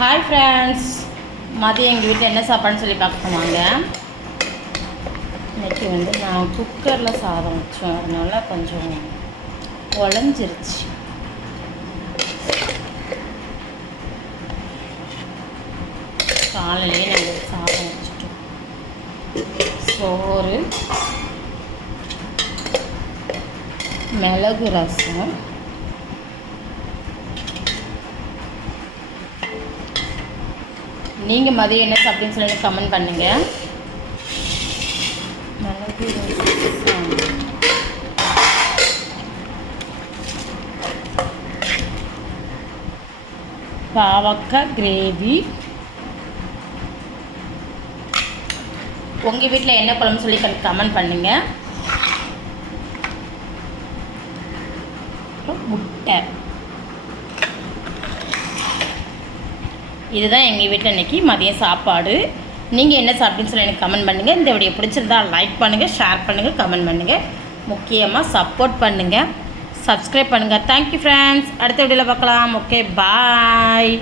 Hi friends, மதியம் எங்கள் வீட்டில் என்ன சாப்பாடுன்னு சொல்லி பார்க்க வாங்க. இன்றைக்கி நான் குக்கரில் சாதம் வச்சோம், அதனால கொஞ்சம் உடஞ்சிருச்சு. காலையிலேயே நாங்கள் சாதம் வச்சுட்டோம். சோறு, மிளகு ரசம், நீங்கள் மதியம் என்ன சாப்பிடுன்னு சொல்லி கமெண்ட் பண்ணுங்கள். மிளகு ரசம், பாவக்காய் கிரேவி. உங்கள் வீட்டில் என்ன குழம்பு சொல்லி கமெண்ட் பண்ணுங்கள். முட்டை. இதுதான் எங்கள் வீட்டில் இன்றைக்கி மதியம் சாப்பாடு. நீங்கள் என்ன சாப்பிட்டுன்னு சொல்லி எனக்கு கமெண்ட் பண்ணுங்கள். இந்த வீடியோ பிடிச்சிருந்தா லைக் பண்ணுங்கள், ஷேர் பண்ணுங்கள், கமெண்ட் பண்ணுங்கள். முக்கியமாக சப்போர்ட் பண்ணுங்கள், சப்ஸ்கிரைப் பண்ணுங்கள். Thank you friends. அடுத்த வீடியோவில் பார்க்கலாம். ஓகே, பாய்.